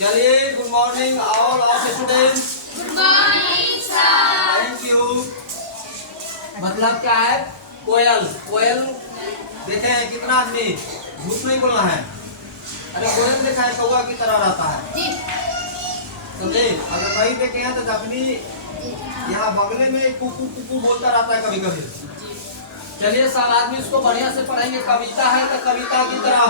चलिए, good morning all of students. Good morning sir. Thank you. मतलब क्या है? कोयल। कोयल देखे हैं कितना आदमी झूठ नहीं बोलना है। अरे कोयल देखा है कौवा की तरह रहता है जी। समझे? अगर वही देखे हैं तो अपनी यहाँ बगले में कुकू कुकू बोलता रहता है कभी कभी। चलिए साल आदमी इसको बढ़िया से पढ़ेंगे। कविता है तो कविता की तरह।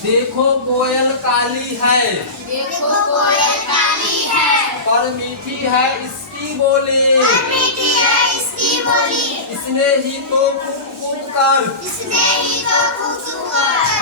देखो कोयल काली है, देखो कोयल काली है, पर मीठी है इसकी बोली, मीठी है इसकी बोली, इसने ही तो कूद कूद कर, इसने ही तो कूद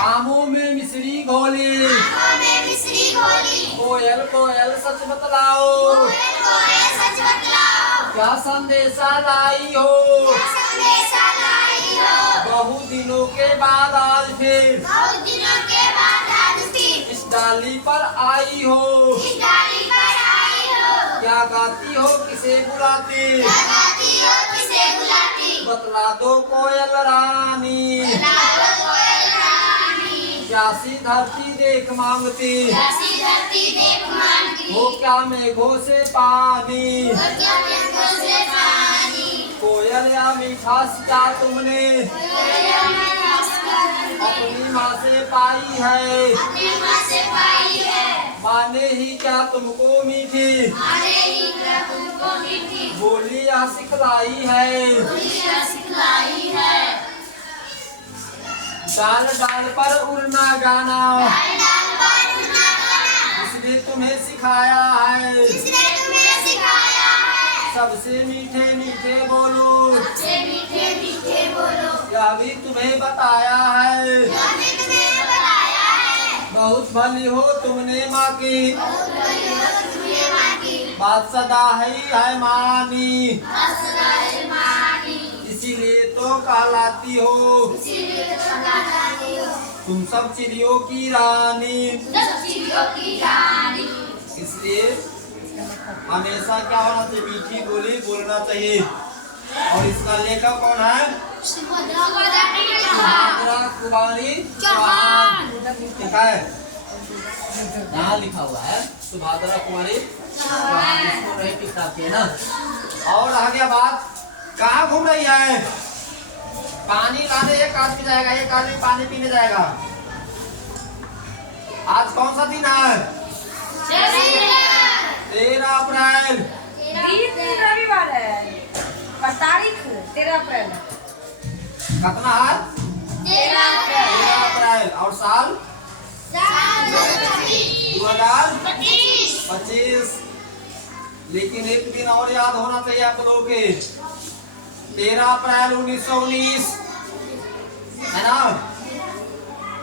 आमों में मिश्री घोली। आँखों में मिश्री घोली। कोयल कोयल सच बतलाओ, कोयल कोयल सच बतलाओ, क्या संदेशा लाई हो, क्या संदेशा लाई हो। बहुत दिनों के बाद आज फिर बहुत दिनों के बाद आज फिर इस डाली पर आई हो, इस डाली पर आई हो। क्या गाती हो किसे बुलाती, क्या गाती हो किसे बुलाती, बतला दो कोयल रानी, बतलाओ कोयल रानी। प्यासी धरती देख मांगती, प्यासी धरती देख मांगती, हो क्या मेघों से पानी, और क्या मेघों से पानी। कोयल या मिठास क्या तुमने कोयल में मस्कर अपनी माँ से पाई है, अपनी माँ से पाई है, माने ही क्या तुमको मीठी, माने ही क्या तुमको मीठी, बोली या सिखलाई है, बोलियाँ सिखलाई है। डाल डाल पर उड़ना गाना डाल डाल पर उड़ना गाना, इसने तुम्हें सिखाया है, जिसने तुम्हें सिखाया है। सबसे मीठे मीठे बोलो, सबसे मीठे मीठे बोलो, यह भी तुम्हें बताया है, यह भी तुम्हें बताया है। बहुत भली हो तुमने माँ की, बहुत बड़ी हो तुम्हें माँ की, बात सदा है मानी, सदा है मानी, इसीलिए तो कहलाती हो इसीलिए तो कहलाती हो तुम सब चिड़ियों की रानी। सब चिड़ियों की रानी। इसलिए हमेशा क्या होना चाहिए, मीठी बोली बोलना चाहिए। और इसका लेखक कौन है? सुभद्रा कुमारी चौहान। लिखा है, यहाँ लिखा हुआ है सुभद्रा कुमारी चौहान। इसको नहीं किताब की है ना। और आ गया बात, कहाँ घूम रही है? पानी लाने एक आदमी जाएगा, एक आदमी पानी पीने जाएगा। आज कौन सा दिन है? 13 अप्रैल। दिन रविवार है और तारीख 13 अप्रैल। कितना है? 13 अप्रैल। और साल 2025। लेकिन एक दिन और याद होना चाहिए आप लोगों के, 13 अप्रैल 1919 है ना।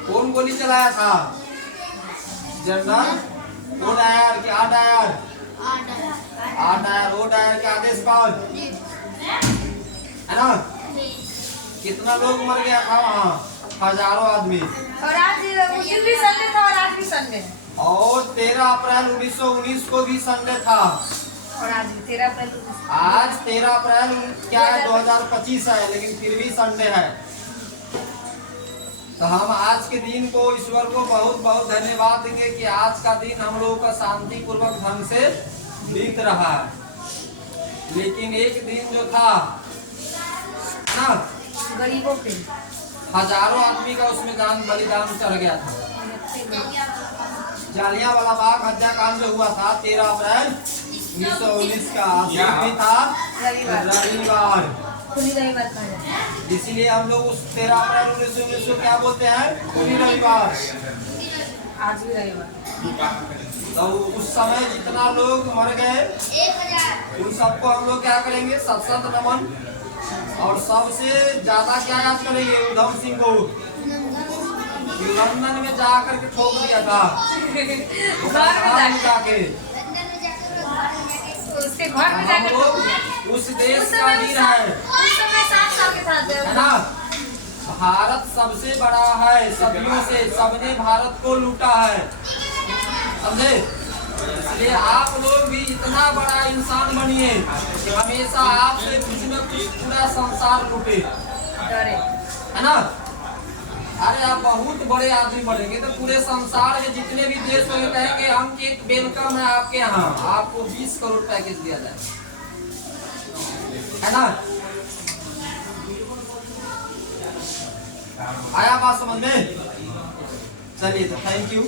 कौन गोली चलाया था? जनरल ओ डायर के आ डायर, आ डायर ओ डायर के आदेश पर है ना। कितना लोग मर गया था वहाँ? हजारों आदमी। और आज उस दिन भी संडे था और आज भी संडे है। और 13 अप्रैल 1919 को भी संडे था। और आज 13 अप्रैल आज 13 अप्रैल क्या है? 2025 है, लेकिन फिर भी संडे है। तो हम आज के दिन को ईश्वर को बहुत बहुत धन्यवाद देंगे कि आज का दिन हम लोगों का शांतिपूर्वक ढंग से बीत रहा है। लेकिन एक दिन जो था ना, गरीबों पे हजारों आदमी का उसमें जान बलिदान चढ़ गया था। जालियांवाला बाग हत्याकांड जो हुआ था 13 अप्रैल 1919 का दिन भी था रविवार। खुली रविवार कहा जाता है। इसीलिए हम लोग उस 13 अप्रैल 1919 को क्या बोलते हैं? खुली रविवार। आज भी रविवार। तो उस समय जितना लोग मर गए उन सबको हम लोग क्या करेंगे? सत्संग नमन। और सबसे ज्यादा क्या याद करेंगे? उधम सिंह को, लंदन में जाकर के ठोक दिया था जाके। उसके घर में हम जाकर लोग उस देश का वीर है, उस समय 7 साल के था है ना। भारत सबसे बड़ा है सदियों से, सबने भारत को लूटा है, समझे। इसलिए आप लोग भी इतना बड़ा इंसान बनिए कि हमेशा आपसे कुछ न कुछ पूरा संसार लूटे, डरे। है ना। अरे आप बहुत बड़े आदमी बनेंगे तो पूरे संसार के जितने भी देश होंगे कहेंगे हम एक वेलकम है आपके यहाँ, आपको 20 करोड़ पैकेज दिया जाए, है ना? आया बात समझ में? चलिए तो थैंक यू।